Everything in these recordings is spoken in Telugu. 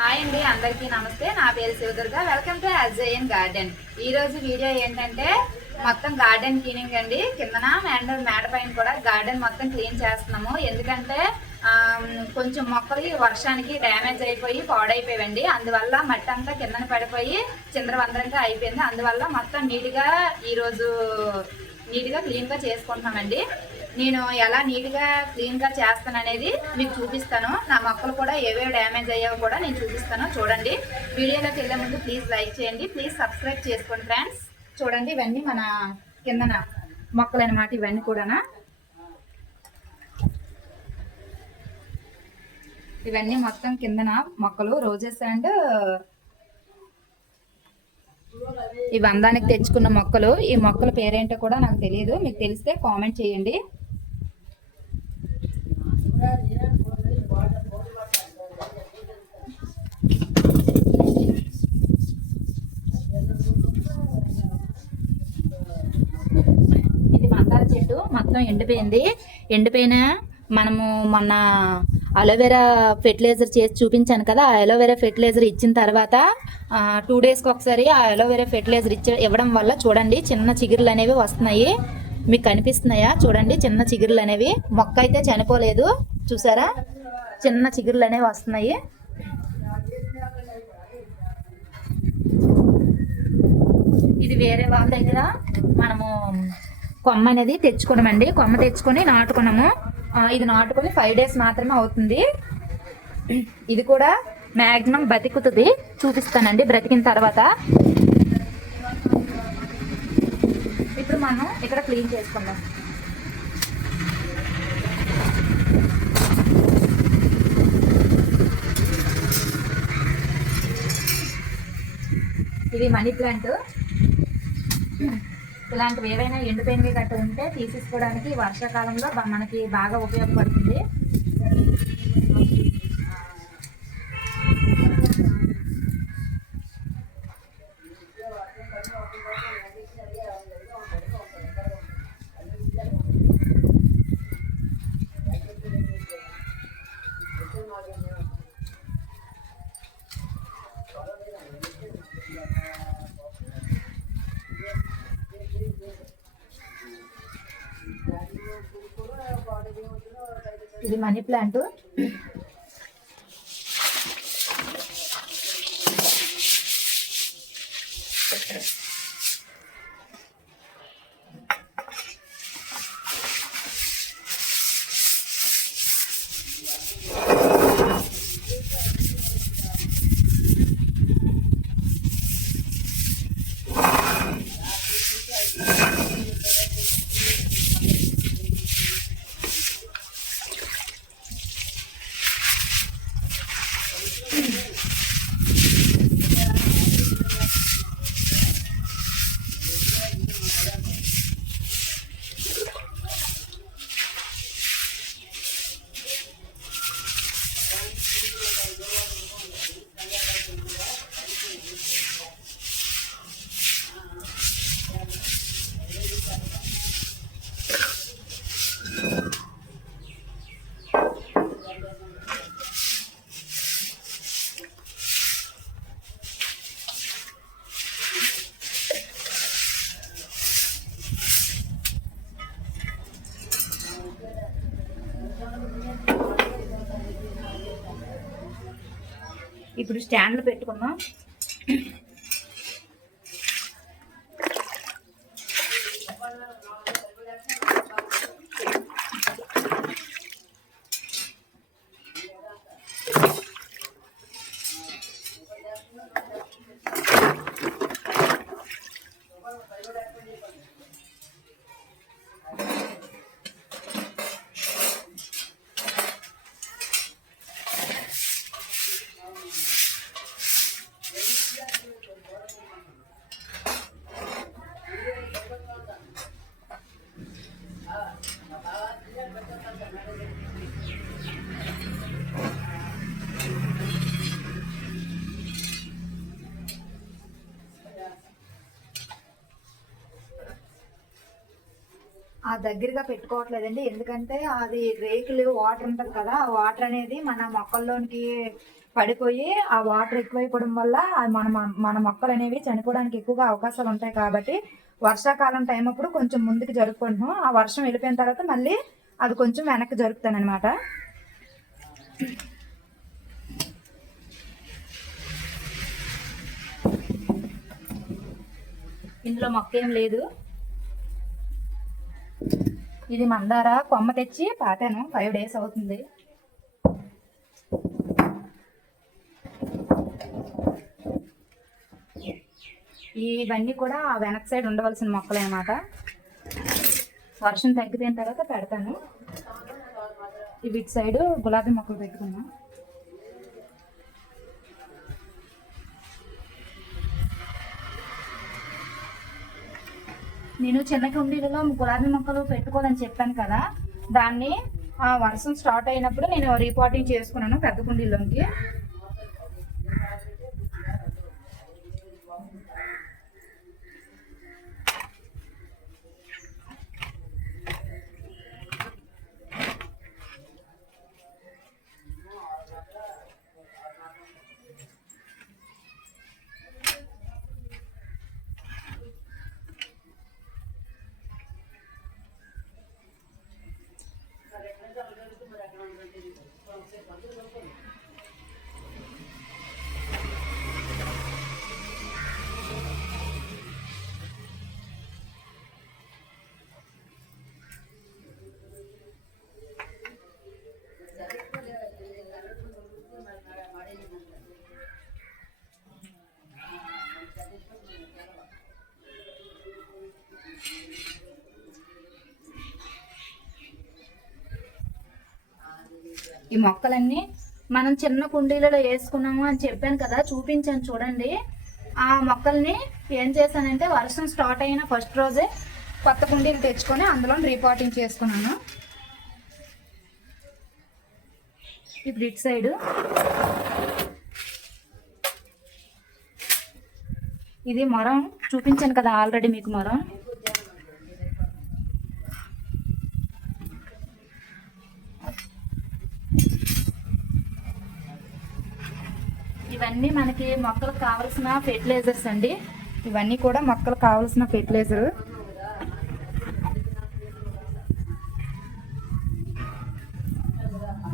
హాయ్ అండి, అందరికీ నమస్తే. నా పేరు Shiva Durga. Welcome to Ajayan garden. ఈ రోజు వీడియో ఏంటంటే మొత్తం గార్డెన్ క్లీనింగ్ అండి. కిందన మేడ పైన కూడా గార్డెన్ మొత్తం క్లీన్ చేస్తున్నాము. ఎందుకంటే కొంచెం మొక్కలు వర్షానికి డ్యామేజ్ అయిపోయి పాడైపోయాయండి. అందువల్ల మట్టి అంతా కిందన పడిపోయి చిందరవందరంగా అయిపోయింది. అందువల్ల మొత్తం ఈరోజు నీట్గా క్లీన్గా చేసుకుంటున్నామండి. నేను ఎలా నీట్గా క్లీన్గా చేస్తాను అనేది మీకు చూపిస్తాను. నా మొక్కలు కూడా ఏవేవి డ్యామేజ్ అయ్యావో కూడా నేను చూపిస్తాను. చూడండి. వీడియోలోకి వెళ్ళే ముందు ప్లీజ్ లైక్ చేయండి, ప్లీజ్ సబ్స్క్రైబ్ చేసుకోండి ఫ్రెండ్స్. చూడండి, ఇవన్నీ మన కిందన మొక్కలు అనమాట. ఇవన్నీ కూడా ఇవన్నీ మొత్తం కిందన మొక్కలు, రోజెస్ అండ్ ఇవి అందానికి తెచ్చుకున్న మొక్కలు. ఈ మొక్కల పేరేంటో కూడా నాకు తెలియదు, మీకు తెలిస్తే కామెంట్ చేయండి. ఇది మందార చెట్టు మొత్తం ఎండిపోయిన మనము మొన్న అలోవెరా ఫెర్టిలైజర్ చేసి చూపించాను కదా. ఆ అలోవెరా ఫెర్టిలైజర్ ఇచ్చిన తర్వాత 2 డేస్కి ఒకసారి ఆ అలోవెరా ఫెర్టిలైజర్ ఇవ్వడం వల్ల చూడండి చిన్న చిగురులు అనేవి వస్తున్నాయి. మీకు కనిపిస్తున్నాయా? చూడండి, చిన్న చిగురులు అనేవి. మొక్క అయితే చనిపోలేదు, చూసారా? చిన్న చిగురులు అనేవి వస్తున్నాయి. ఇది వేరే వాళ్ళ దగ్గర మనము కొమ్మ అనేది తెచ్చుకున్నామండి. కొమ్మ తెచ్చుకొని నాటుకున్నాము. ఇది నాటుకొని 5 డేస్ మాత్రమే అవుతుంది. ఇది కూడా మ్యాక్సిమం బతికుతుంది, చూపిస్తానండి బ్రతికిన తర్వాత. ఇప్పుడు మనం ఇక్కడ క్లీన్ చేసుకుందాం. ఇది మనీ ప్లాంట్. ఇలాంటివి ఏవైనా ఎండిపోయినవి గట్ట ఉంటే తీసేసుకోవడానికి వర్షాకాలంలో మనకి బాగా ఉపయోగపడుతుంది. ఇది మనీ ప్లాంట్. ఇప్పుడు స్టాండ్లు పెట్టుకున్నాం. ఆ దగ్గరగా పెట్టుకోవట్లేదండి, ఎందుకంటే అది రేకులు వాటర్ ఉంటుంది కదా, ఆ వాటర్ అనేది మన మొక్కల్లోనికి పడిపోయి ఆ వాటర్ ఎక్కువైపోవడం వల్ల మన మన మొక్కలు అనేవి చనిపోవడానికి ఎక్కువగా అవకాశాలు ఉంటాయి. కాబట్టి వర్షాకాలం టైం అప్పుడు కొంచెం ముందుకు జరుపుకుంటున్నాం. ఆ వర్షం వెళ్ళిపోయిన తర్వాత మళ్ళీ అది కొంచెం వెనక్కి జరుపుతాను అనమాట. ఇందులో మొక్క ఏం లేదు. ఇది మందార కొమ్మ తెచ్చి పాతాను, 5 days అవుతుంది. ఇవన్నీ కూడా వెనక సైడ్ ఉండవలసిన మొక్కలు అన్నమాట. వర్షం తగ్గిపోయిన తర్వాత పెడతాను. ఇవి ఇటు సైడ్ గులాబీ మొక్కలు పెట్టుకున్నాం. నేను చిన్న కుండీలలో గులాబీ మొక్కలు పెట్టుకోవాలని చెప్పాను కదా, దాన్ని వర్షం స్టార్ట్ అయినప్పుడు నేను రీపాటింగ్ చేసుకున్నాను పెద్ద కుండీలోకి. ఈ మొక్కలన్నీ మనం చిన్న కుండీలలో వేసుకున్నాము అని చెప్పాను కదా, చూపించాను చూడండి. ఆ మొక్కల్ని ఏం చేశానంటే వర్షం స్టార్ట్ అయిన ఫస్ట్ రోజే కొత్త కుండీలు తెచ్చుకొని అందులో రీపాటింగ్ చేసుకున్నాను. ఇప్పుడు ఇటు సైడు ఇది మొరం చూపించాను కదా ఆల్రెడీ మీకు మొరం. ఇవన్నీ మనకి మొక్కలకు కావాల్సిన ఫెర్టిలైజర్స్ అండి. ఇవన్నీ కూడా మొక్కలకు కావాల్సిన ఫెర్టిలైజర్.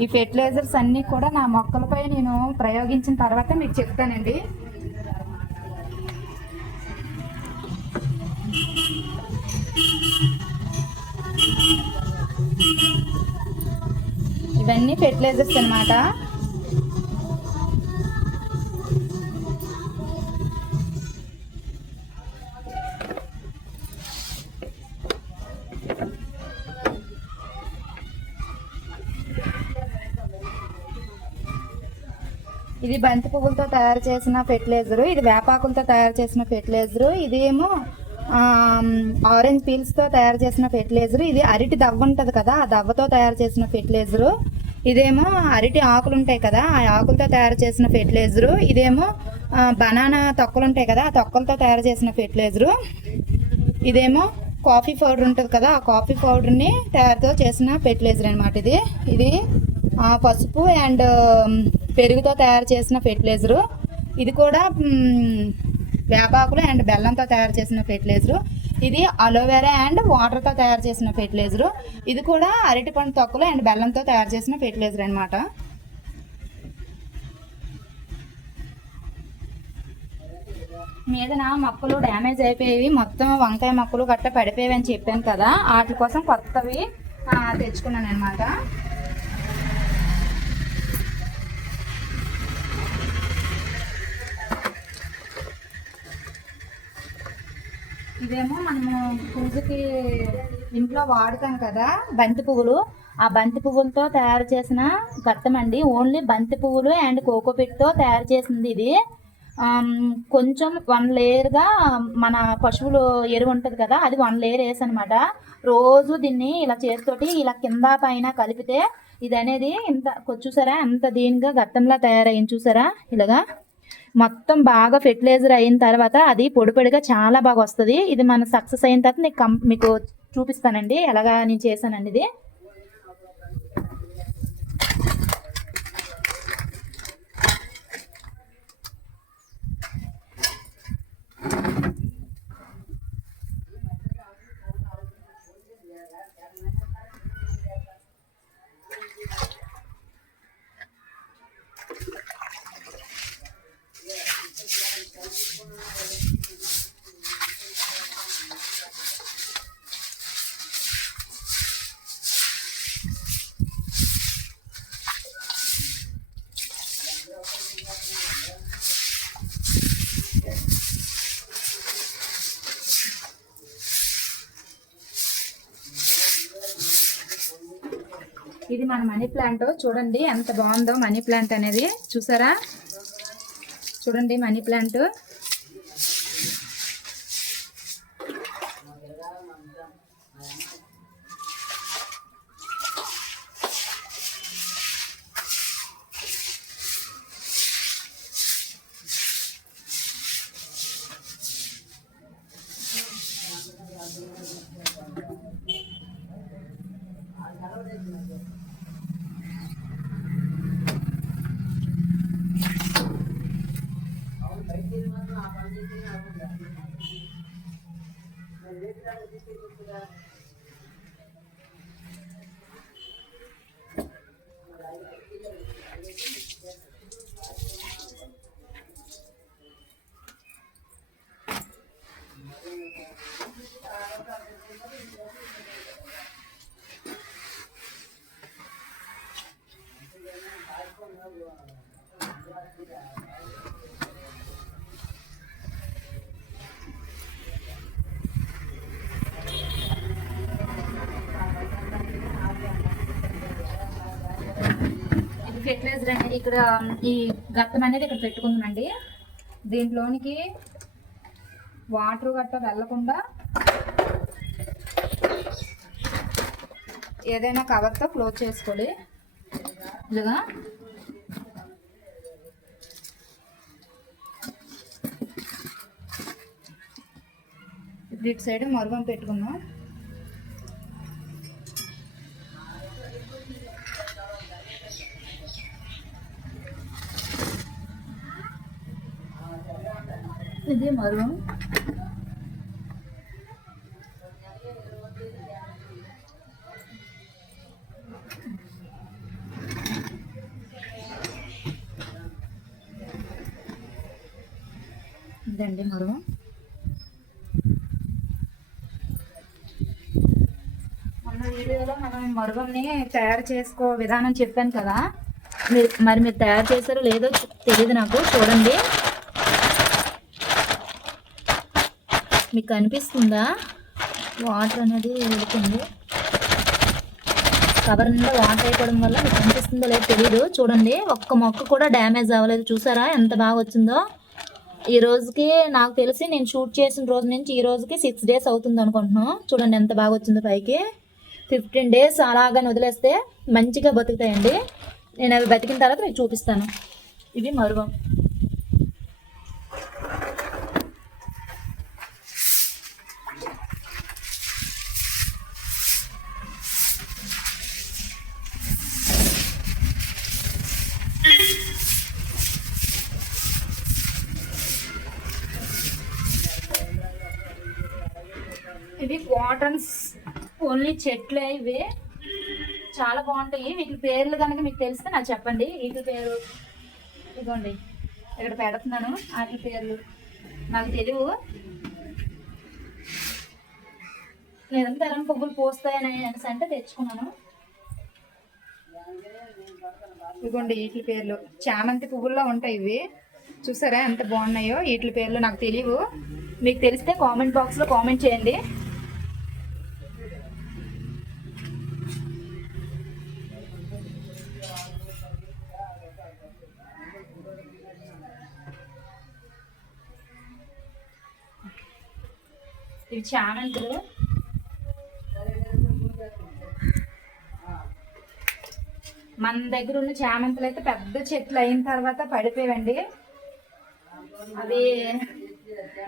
ఈ ఫెర్టిలైజర్స్ అన్నీ కూడా నా మొక్కలపై నేను ప్రయోగించిన తర్వాత మీకు చెప్తానండి. ఇవన్నీ ఫెర్టిలైజర్స్ అన్నమాట. ఇది బంతి పువ్వులతో తయారు చేసిన ఫెర్టిలైజరు, ఇది వేపాకులతో తయారు చేసిన ఫెర్టిలైజరు, ఇదేమో ఆరెంజ్ పీల్స్తో తయారు చేసిన ఫెర్టిలైజరు, ఇది అరటి దవ్వ ఉంటుంది కదా ఆ దవ్వతో తయారు చేసిన ఫెర్టిలైజరు, ఇదేమో అరటి ఆకులు ఉంటాయి కదా ఆ ఆకులతో తయారు చేసిన ఫెర్టిలైజరు, ఇదేమో బనానా తొక్కలు ఉంటాయి కదా ఆ తొక్కలతో తయారు చేసిన ఫెర్టిలైజరు, ఇదేమో కాఫీ పౌడర్ ఉంటుంది కదా ఆ కాఫీ పౌడర్ని తయారుతో చేసిన ఫెర్టిలైజర్ అనమాట. ఇది పసుపు అండ్ పెరుగుతో తయారు చేసిన ఫెర్టిలైజరు, ఇది కూడా వేపాకులు అండ్ బెల్లంతో తయారు చేసిన ఫెర్టిలైజరు, ఇది అలోవెరా అండ్ వాటర్తో తయారు చేసిన ఫెర్టిలైజరు, ఇది కూడా అరటిపండు తొక్కలు అండ్ బెల్లంతో తయారు చేసిన ఫెర్టిలైజర్ అనమాట. మీద నా మొక్కలు డ్యామేజ్ అయిపోయేవి, మొత్తం వంకాయ మొక్కలు గట్ట పడిపోయేవి అని చెప్పాను కదా, వాటి కోసం కొత్తవి తెచ్చుకున్నాను అనమాట. ఇదేమో మనము పూజకి ఇంట్లో వాడుతాం కదా బంతి పువ్వులు, ఆ బంతి పువ్వులతో తయారు చేసిన ఘట్టం అండి. ఓన్లీ బంతి పువ్వులు అండ్ కోకోపీట్తో తయారు చేసింది ఇది. కొంచెం 1 లేయర్గా మన పశువులు ఎరువు ఉంటుంది కదా అది 1 లేయర్ వేసి అనమాట. రోజు దీన్ని ఇలా చేతితోటి ఇలా కింద పైన కలిపితే ఇది అనేది ఇంత చూసారా ఎంత దీనిగా ఘట్టంలా తయారయ్యింది చూసారా. ఇలాగా మొత్తం బాగా ఫెర్టిలైజర్ అయిన తర్వాత అది పొడి పొడిగా చాలా బాగా వస్తుంది. ఇది మన సక్సెస్ అయిన తర్వాత మీకు చూపిస్తానండి ఎలాగా నేను చేశానండి. ఇది ఇది మన మనీ ప్లాంట్ చూడండి ఎంత బాగుందో. మనీ ప్లాంట్ అనేది చూసారా, చూడండి మనీ ప్లాంట్. ఫెర్టిలైజర్ అనేది ఇక్కడ ఈ గట్టం అనేది ఇక్కడ పెట్టుకుందామండి. దీంట్లోనికి వాటర్ గట్ట వెళ్ళకుండా ఏదైనా కవర్తో క్లోజ్ చేసుకోవాలి. ఇలాగా ఇప్పుడు ఇటు సైడ్ మరుగం పెట్టుకుందాం. ఇది మరుగం. ఇదండి మరుగం. మొన్న వీడియోలో మనం మరుగంని తయారు చేసుకో విధానం చెప్పాను కదా, మీరు తయారు చేశారో లేదో తెలియదు నాకు. చూడండి మీకు కనిపిస్తుందా, వాటర్ అనేది వెళుతుంది. కవర్ నిండా వాటర్ అయిపోవడం వల్ల మీకు కనిపిస్తుందో లేదో తెలియదు. చూడండి ఒక్క మొక్క కూడా డ్యామేజ్ అవ్వలేదు. చూసారా ఎంత బాగా వచ్చిందో. ఈ రోజుకి నాకు తెలిసి నేను షూట్ చేసిన రోజు నుంచి ఈ రోజుకి 6 days అవుతుంది అనుకుంటున్నాను. చూడండి ఎంత బాగా వచ్చిందో. పైకి 15 days అలాగని వదిలేస్తే మంచిగా బతుకుతాయండి. నేను అవి బతికిన తర్వాత మీకు చూపిస్తాను. ఇవి మరుగం. ఇవి కాటన్స్ ఓన్లీ చెట్లే. ఇవి చాలా బాగుంటాయి. వీటి పేర్లు కనుక మీకు తెలిస్తే నాకు చెప్పండి. వీటి పేరు ఇదిగోండి ఇక్కడ పెడుతున్నాను. వాటి పేర్లు నాకు తెలియవు. నిరంతరం పువ్వులు పోస్తాయని అంటే తెచ్చుకున్నాను. ఇదిగోండి వీటి పేర్లు చామంతి పువ్వుల్లో ఉంటాయి. ఇవి చూసారా ఎంత బాగున్నాయో. వీటి పేర్లు నాకు తెలియవు. మీకు తెలిస్తే కామెంట్ బాక్స్లో కామెంట్ చేయండి. ఇవి చామంతులు. మన దగ్గర ఉన్న చామంతులు అయితే పెద్ద చెట్లు అయిన తర్వాత పడిపోయావండి. అవి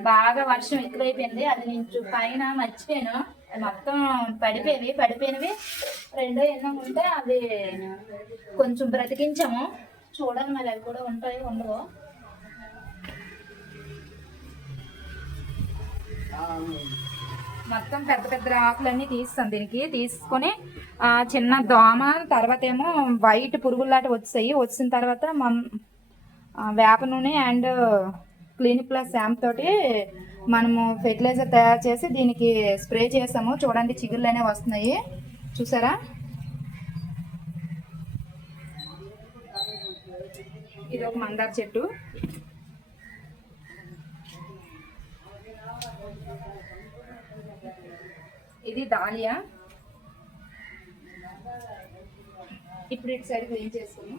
బాగా వర్షం ఎక్కువైపోయింది. అది నేను పైన మర్చిపోయాను. మొత్తం పడిపోయినవి రెండో ఎన్నో ఉంటే అవి కొంచెం బ్రతికించాము. చూడాలి మరి అవి కూడా ఉంటాయి ఉండవు. మొత్తం పెద్ద పెద్ద ఆకులన్నీ తీస్తాం. దీనికి తీసుకొని చిన్న దోమ, తర్వాత ఏమో వైట్ పురుగులాంటి వచ్చాయి. వచ్చిన తర్వాత వేప నూనె అండ్ క్లినిక్ ప్లస్ శాంప్ తోటి మనము ఫెర్టిలైజర్ తయారు చేసి దీనికి స్ప్రే చేసాము. చూడండి చిగుళ్ళు అనేవి వస్తున్నాయి. చూసారా ఇది ఒక మందార చెట్టు. ఇది దాలియా. ఇప్పుడు ఇటు సైడ్ క్లీన్ చేసుకుని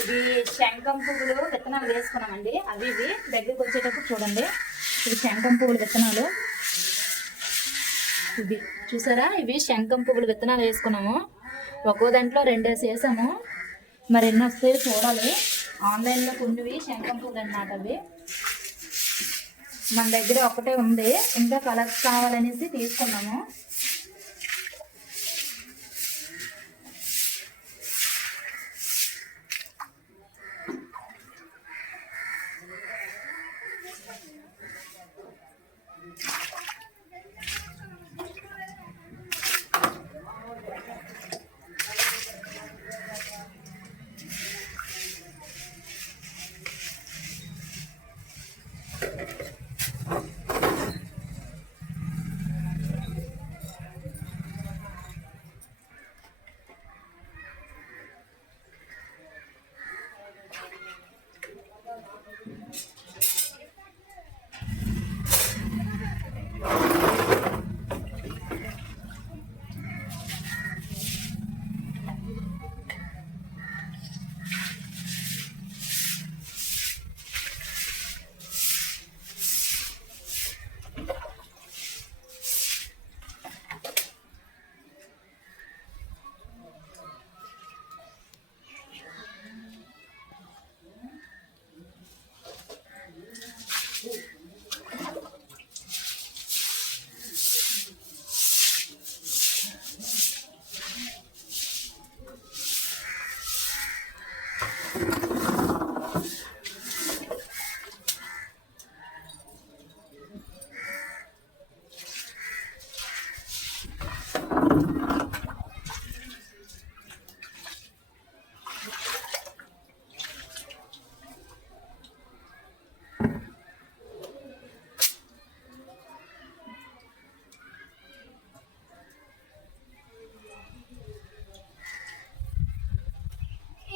ఇది శంఖం పువ్వులు విత్తనాలు వేసుకున్నామండి. అవి ఇవి దగ్గరికి వచ్చేటప్పుడు చూడండి, ఇవి శంఖం పువ్వులు విత్తనాలు. ఇవి చూసారా, ఇవి శంఖం పువ్వులు విత్తనాలు వేసుకున్నాము. ఒక్కో దాంట్లో 2 వేసాము. మరి ఎన్ని వస్తాయో చూడాలి. ఆన్లైన్లో కొన్నివి శంఖం పువ్వులు అన్నమాట. అవి మన దగ్గర ఒకటే ఉంది, ఇంకా కలర్స్ కావాలనేసి తీసుకున్నాము.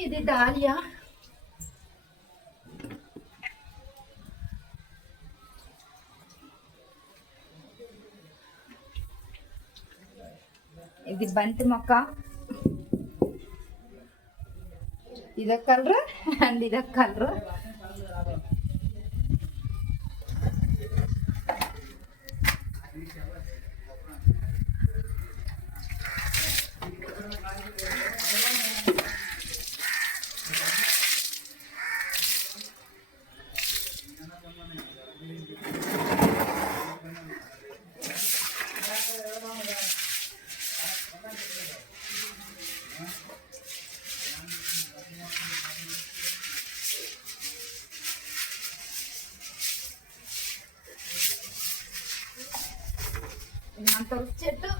ఇది డాలియా. ఇది బంతి మొక్క. ఇదొక కలర్ అండ్ ఇదొక కలర్. చెట్టు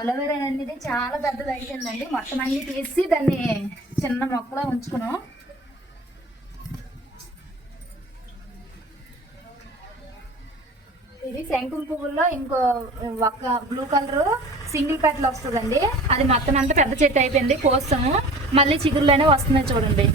అలోవెరా అనేది చాలా పెద్దది అయిపోయిందండి. మొత్తం అన్ని తీసి దాన్ని చిన్న మొక్కలా ఉంచుకున్నాం. ఇది శంకుం పువ్వుల్లో ఇంకో ఒక బ్లూ కలర్ సింగిల్ పెటల్ వస్తుందండి. అది మొత్తం అంతా పెద్ద చెట్టు అయిపోయింది, కోస్తాము. మళ్ళీ చిగురులోనే వస్తున్నాయి చూడండి.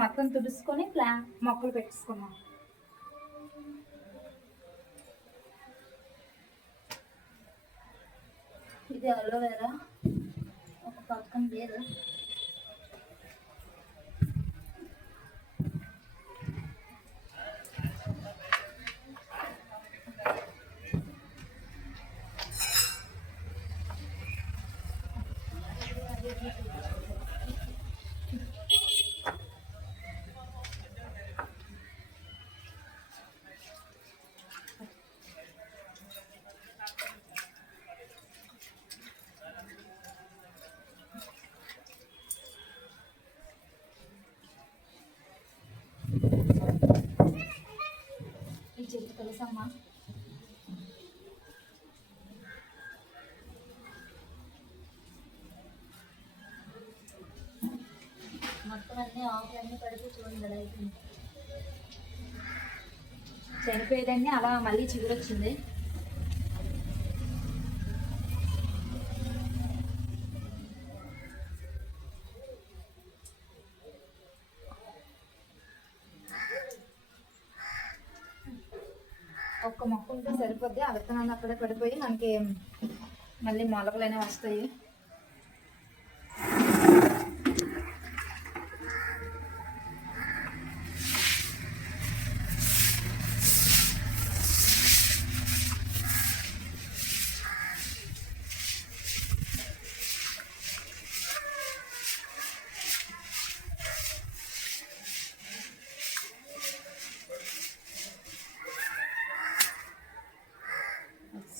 మొత్తం తుడుచుకొని మొక్కలు పెట్టేసుకున్నాం. ఇది అలోవెరా, ఒక పక్కన వేరు. ఈ చెట్టు తెలుసమ్మా? మొత్తం అన్ని ఆకులన్నీ పడితే చూడండి ఎలా అయిపోయింది. చనిపోయేదాన్ని అలా మళ్ళీ చిగురు వచ్చింది. ఒక్క మొక్క ఉంటే సరిపోద్ది. ఆ విత్తనాలు అక్కడే పడిపోయి మనకి మళ్ళీ మొలకలు అనేవి వస్తాయి.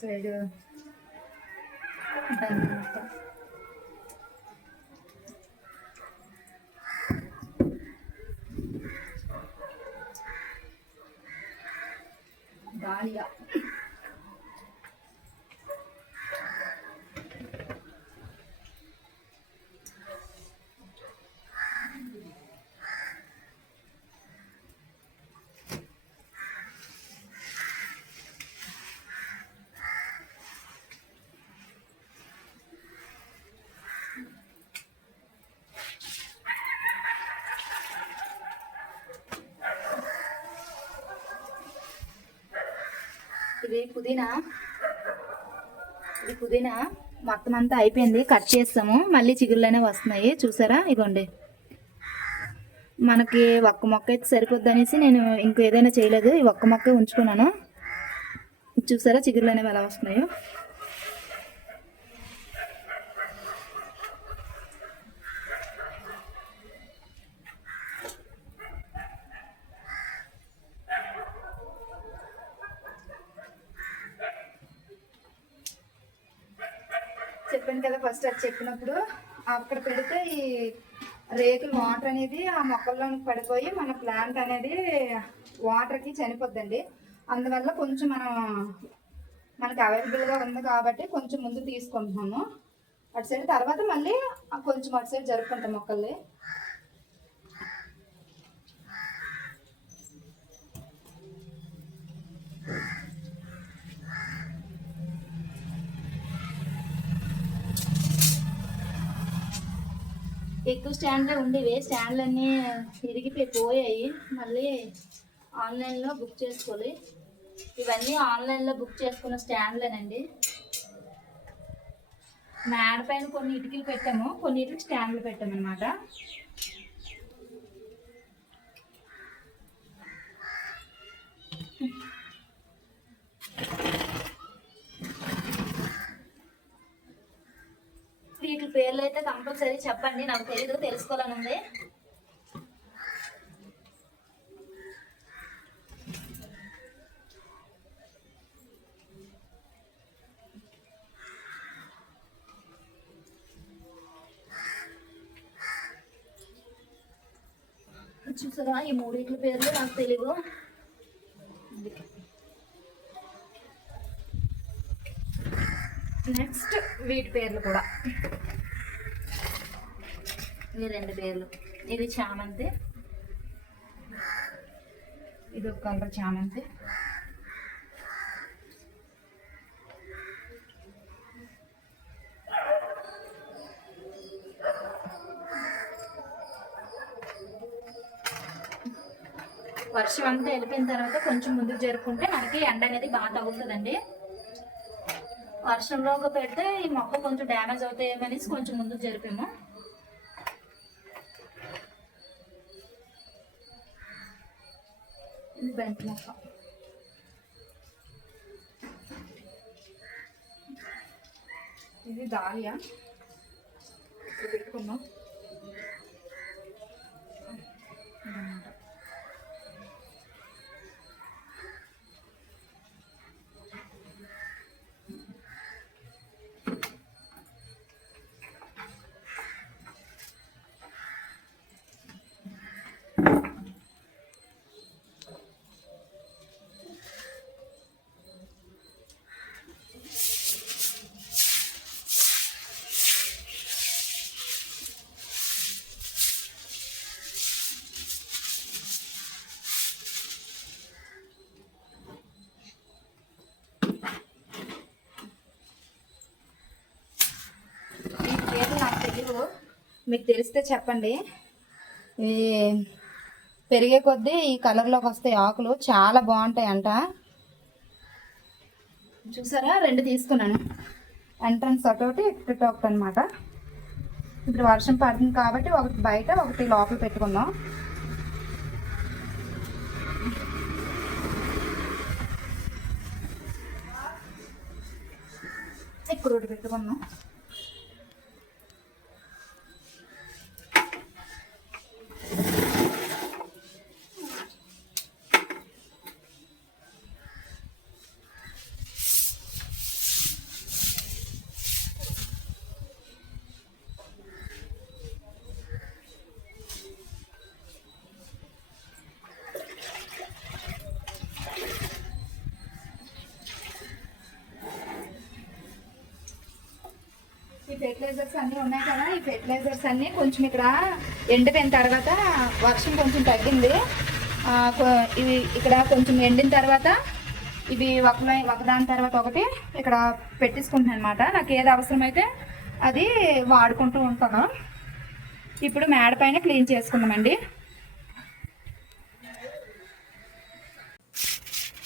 సైడ్ దాలియా, ఇది పుదీనా. ఇది పుదీనా మొత్తం అంతా అయిపోయింది, కట్ చేస్తాము. మళ్ళీ చిగురులోనే వస్తున్నాయి చూసారా, ఇగోండి. మనకి ఒక్క మొక్క అయితే సరిపోద్ది అనేసి నేను ఇంకో ఏదైనా చేయలేదు, ఈ ఒక్క మొక్క ఉంచుకున్నాను. చూసారా చిగురులోనే ఎలా వస్తున్నాయో. చెప్పాను కదా ఫస్ట్ అది చెప్పినప్పుడు, అక్కడ పెడితే ఈ రేకులు వాటర్ అనేది ఆ మొక్కల్లోకి పడిపోయి మన ప్లాంట్ అనేది వాటర్కి చనిపోద్దండి. అందువల్ల కొంచెం మనకి అవైలబుల్గా ఉంది కాబట్టి కొంచెం ముందు తీసుకుంటున్నాము అటు సైడ్. తర్వాత మళ్ళీ కొంచెం అటు సైడ్ జరుపుకుంటాం మొక్కల్ని. ఎక్కువ స్టాండ్లే ఉండేవి, స్టాండ్లు అన్నీ పోయాయి. మళ్ళీ ఆన్లైన్లో బుక్ చేసుకోవాలి. ఇవన్నీ ఆన్లైన్లో బుక్ చేసుకున్న స్టాండ్లేనండి. మేడ పైన కొన్ని ఇటుకలు పెట్టాము, కొన్నిటికి స్టాండ్లు పెట్టాము అనమాట. వీటి పేర్లు అయితే కంపల్సరీ చెప్పండి, నాకు తెలీదు, తెలుసుకోవాలని ఉంది. చూసారా, ఈ మూడిట్ల పేర్లు నాకు తెలియదు. నెక్స్ట్ వీటి పేర్లు కూడా, ఇవి రెండు పేర్లు. ఇది చామంతి, ఇది ఒక కలర్ చామంతి. వర్షం అంతా వెళ్ళిపోయిన తర్వాత కొంచెం ముందుకు జరుపుకుంటే మనకి ఎండ అనేది బాగా తగ్గుతుందండి. వర్షంలోకి పెడితే ఈ మొక్క కొంచెం డ్యామేజ్ అవుతాయేమనేసి కొంచెం ముందుకు జరిపాము. ఇది బంతి మొక్క. ఇది దాలియా పెట్టుకున్నాం. మీకు తెలిస్తే చెప్పండి. ఇవి పెరిగే కొద్దీ ఈ కలర్లోకి వస్తాయి ఆకులు, చాలా బాగుంటాయి అంట. చూసారా, 2 తీసుకున్నాను. ఎంట్రన్స్ ఒకటి ఇటు ఒకటి అనమాట. ఇప్పుడు వర్షం పడుతుంది కాబట్టి ఒకటి బయట ఒకటి లోపల పెట్టుకుందాం. ఇక్కడ ఒకటి పెట్టుకుందాం. ఈ ఫెర్టిలైజర్స్ అన్నీ ఉన్నాయి కదా, ఈ ఫెర్టిలైజర్స్ అన్నీ కొంచెం ఇక్కడ ఎండిపోయిన తర్వాత వర్షం కొంచెం తగ్గింది. ఇవి ఇక్కడ కొంచెం ఎండిన తర్వాత ఇవి ఒకదాని తర్వాత ఒకటి ఇక్కడ పెట్టించుకుంటున్నాను అనమాట. నాకు ఏది అవసరమైతే అది వాడుకుంటూ ఉంటాను. ఇప్పుడు మేడ పైన క్లీన్ చేసుకుందామండి.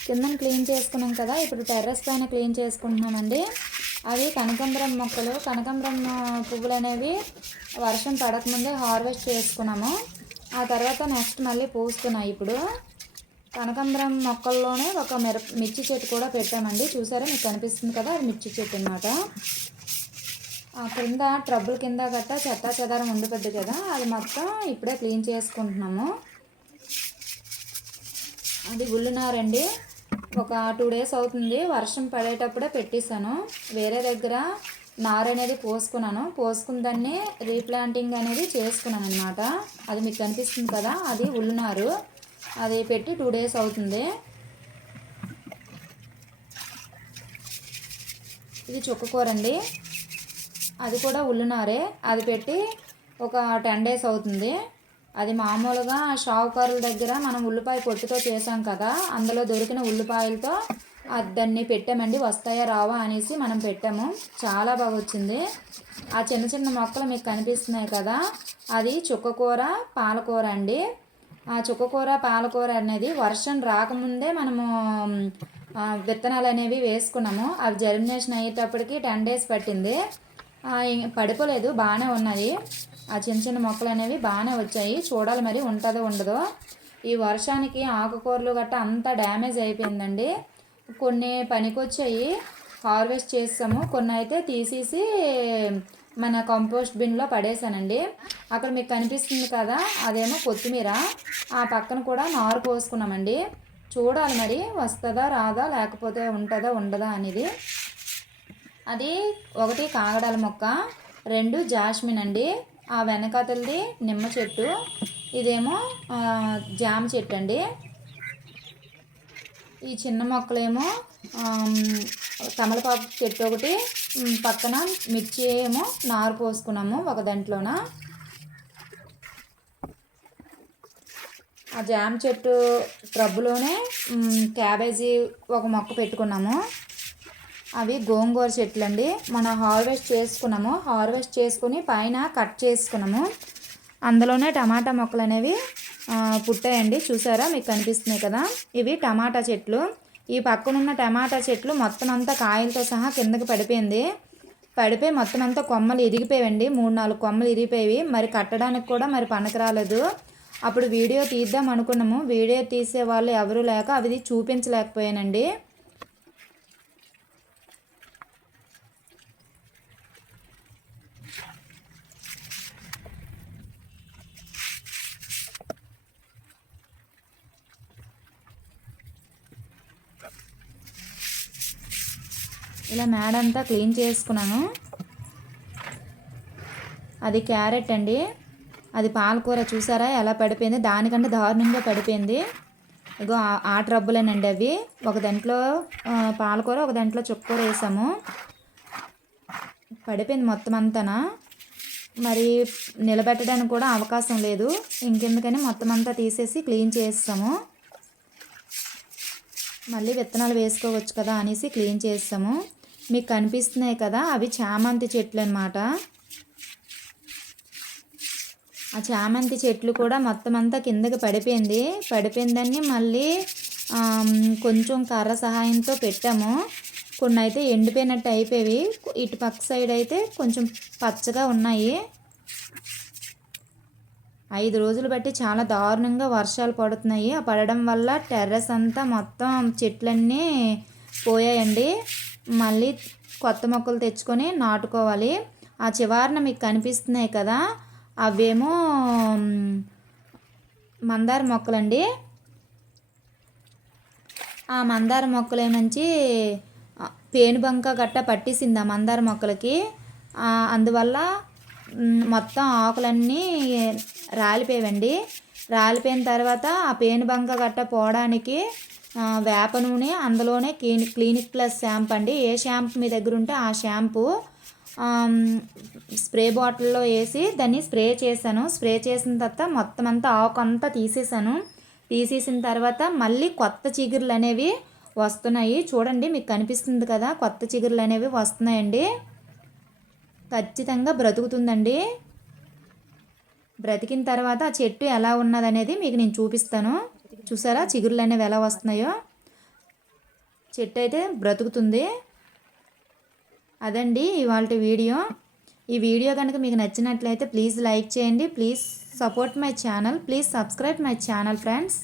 కింద క్లీన్ చేసుకున్నాం కదా, ఇప్పుడు టెర్రస్ పైన క్లీన్ చేసుకుంటున్నామండి. అవి కనకాంబరం మొక్కలు. కనకాంబరం పువ్వులు అనేవి వర్షం పడకముందే హార్వెస్ట్ చేసుకున్నాము. ఆ తర్వాత నెక్స్ట్ మళ్ళీ పూస్తున్నాయి. ఇప్పుడు కనకాంబరం మొక్కల్లోనే ఒక మిర్చి చెట్టు కూడా పెట్టామండి. చూసారా, మీకు కనిపిస్తుంది కదా, అది మిర్చి చెట్టు అనమాట. ఆ కింద ట్రబ్బుల్ కింద గట్టా చెత్తా చెదారం ఉండిపోద్ది కదా, అది మొత్తం ఇప్పుడే క్లీన్ చేసుకుంటున్నాము. అది ఉల్లినారండి. ఒక 2 days అవుతుంది, వర్షం పడేటప్పుడే పెట్టేశాను. వేరే దగ్గర నారు అనేది పోసుకున్న దాన్ని రీప్లాంటింగ్ అనేది చేసుకున్నాను అనమాట. అది మీకు కనిపిస్తుంది కదా, అది ఉల్లినారు. అది పెట్టి 2 days అవుతుంది. ఇది చుక్కకూర అండి, అది కూడా ఉల్లినారే. అది పెట్టి ఒక 10 days అవుతుంది. అది మామూలుగా షావుకారుల దగ్గర మనం ఉల్లిపాయ పొట్టుతో చేసాం కదా, అందులో దొరికిన ఉల్లిపాయలతో దాన్ని పెట్టామండి. వస్తాయా రావా అనేసి మనం పెట్టాము. చాలా బాగా వచ్చింది. ఆ చిన్న చిన్న మొక్కలు మీకు కనిపిస్తున్నాయి కదా, అది చుక్కకూర పాలకూర అండి. ఆ చుక్కకూర పాలకూర అనేది వర్షం రాకముందే మనము విత్తనాలు అనేవి వేసుకున్నాము. అవి జర్మినేషన్ అయ్యేటప్పటికి 10 days పట్టింది. పడిపోలేదు, బాగానే ఉన్నాయి. ఆ చిన్న చిన్న మొక్కలు అనేవి బాగానే వచ్చాయి. చూడాలి మరి ఉంటుందో ఉండదో. ఈ వర్షానికి ఆకుకూరలు గట్టా అంతా డ్యామేజ్ అయిపోయిందండి. కొన్ని పనికొచ్చాయి, హార్వెస్ట్ చేసాము. కొన్ని అయితే తీసేసి మన కంపోస్ట్ బిన్లో పడేసానండి. అక్కడ మీకు కనిపిస్తుంది కదా, అదేమో కొత్తిమీర. ఆ పక్కన కూడా నారు పోసుకున్నామండి. చూడాలి మరి వస్తుందా రాదా, లేకపోతే ఉంటుందా ఉండదా అనేది. అది 1 కాగడాల మొక్క, 2 జాస్మిన్ అండి. ఆ వెనకాతలది నిమ్మ చెట్టు, ఇదేమో జామ చెట్టు అండి. ఈ చిన్న మొక్కలేమో తమలపాకు చెట్టు ఒకటి, పక్కన మిర్చి ఏమో నారు పోసుకున్నాము ఒక దాంట్లోన. ఆ జామ చెట్టు ట్రబ్బులోనే క్యాబేజీ ఒక మొక్క పెట్టుకున్నాము. అవి గోంగూర చెట్లు అండి. మనం హార్వెస్ట్ చేసుకున్నాము. హార్వెస్ట్ చేసుకుని పైన కట్ చేసుకున్నాము. అందులోనే టమాటా మొక్కలు అనేవి పుట్టాయండి. చూసారా, మీకు కనిపిస్తున్నాయి కదా, ఇవి టమాటా చెట్లు. ఈ పక్కనున్న టమాటా చెట్లు మొత్తం అంతా కాయలతో సహా కిందకి పడిపోయి మొత్తం అంతా కొమ్మలు ఇరిగిపోయాయండి. 3-4 కొమ్మలు ఇరిగిపోయి, మరి కట్టడానికి కూడా మరి పనికి రాలేదు. అప్పుడు వీడియో తీద్దాం అనుకున్నాము, వీడియో తీసే వాళ్ళు ఎవరు లేక అవి చూపించలేకపోయానండి. ఇలా మేడ అంతా క్లీన్ చేసుకున్నాను. అది క్యారెట్ అండి, అది పాలకూర. చూసారా ఎలా పడిపోయింది, దానికంటే దారుణంగా పడిపోయింది. ఇగో ఆ ట్రబ్బులేనండి అవి. ఒక దాంట్లో పాలకూర, ఒక దాంట్లో చుక్కకూర వేసాము, పడిపోయింది మొత్తం అంతానా. మరి నిలబెట్టడానికి కూడా అవకాశం లేదు, ఇంకెందుకని మొత్తం అంతా తీసేసి క్లీన్ చేస్తాము. మళ్ళీ విత్తనాలు వేసుకోవచ్చు కదా అనేసి క్లీన్ చేస్తాము. మీకు కనిపిస్తున్నాయి కదా, అవి చామంతి చెట్లు అన్నమాట. ఆ చామంతి చెట్లు కూడా మొత్తం అంతా కిందకి పడిపోయిందని మళ్ళీ కొంచెం కర్ర సహాయంతో పెట్టాము. కొన్ని అయితే ఎండిపోయినట్టు అయిపోయి, ఇటు పక్క సైడ్ అయితే కొంచెం పచ్చగా ఉన్నాయి. 5 రోజులు బట్టి చాలా దారుణంగా వర్షాలు పడుతున్నాయి. ఆ పడడం వల్ల టెర్రస్ అంతా మొత్తం చెట్లన్నీ పోయాయండి. మళ్ళీ కొత్త మొక్కలు తెచ్చుకొని నాటుకోవాలి. ఆ చివరన మీకు కనిపిస్తున్నాయి కదా, అవేమో మందార మొక్కలండి. ఆ మందార మొక్కలేమంచి పేనుబంక గట్ట పట్టేసింది ఆ మందార మొక్కలకి. అందువల్ల మొత్తం ఆకులన్నీ రాలిపోయావండి. రాలిపోయిన తర్వాత ఆ పేనుబంక గట్ట పోవడానికి వేప నూనె, అందులోనే క్లినిక్ ప్లస్ షాంపూ అండి. ఏ షాంపూ మీ దగ్గర ఉంటే ఆ షాంపూ స్ప్రే బాటిల్లో వేసి దాన్ని స్ప్రే చేశాను. స్ప్రే చేసిన తర్వాత మొత్తం అంతా ఆకు అంతా తీసేసిన తర్వాత మళ్ళీ కొత్త చిగుర్లు అనేవి వస్తున్నాయి. చూడండి, మీకు కనిపిస్తుంది కదా, కొత్త చిగుర్లు అనేవి వస్తున్నాయండి. ఖచ్చితంగా బ్రతుకుతుందండి. బ్రతికిన తర్వాత ఆ చెట్టు ఎలా ఉన్నదనేది మీకు నేను చూపిస్తాను. చూసారా చిగుర్లు అనేవి ఎలా వస్తున్నాయో. చెట్టు అయితే బ్రతుకుతుంది. అదండి ఇవాళ వీడియో. ఈ వీడియో కనుక మీకు నచ్చినట్లయితే ప్లీజ్ లైక్ చేయండి. Please support my channel. Please subscribe my channel friends.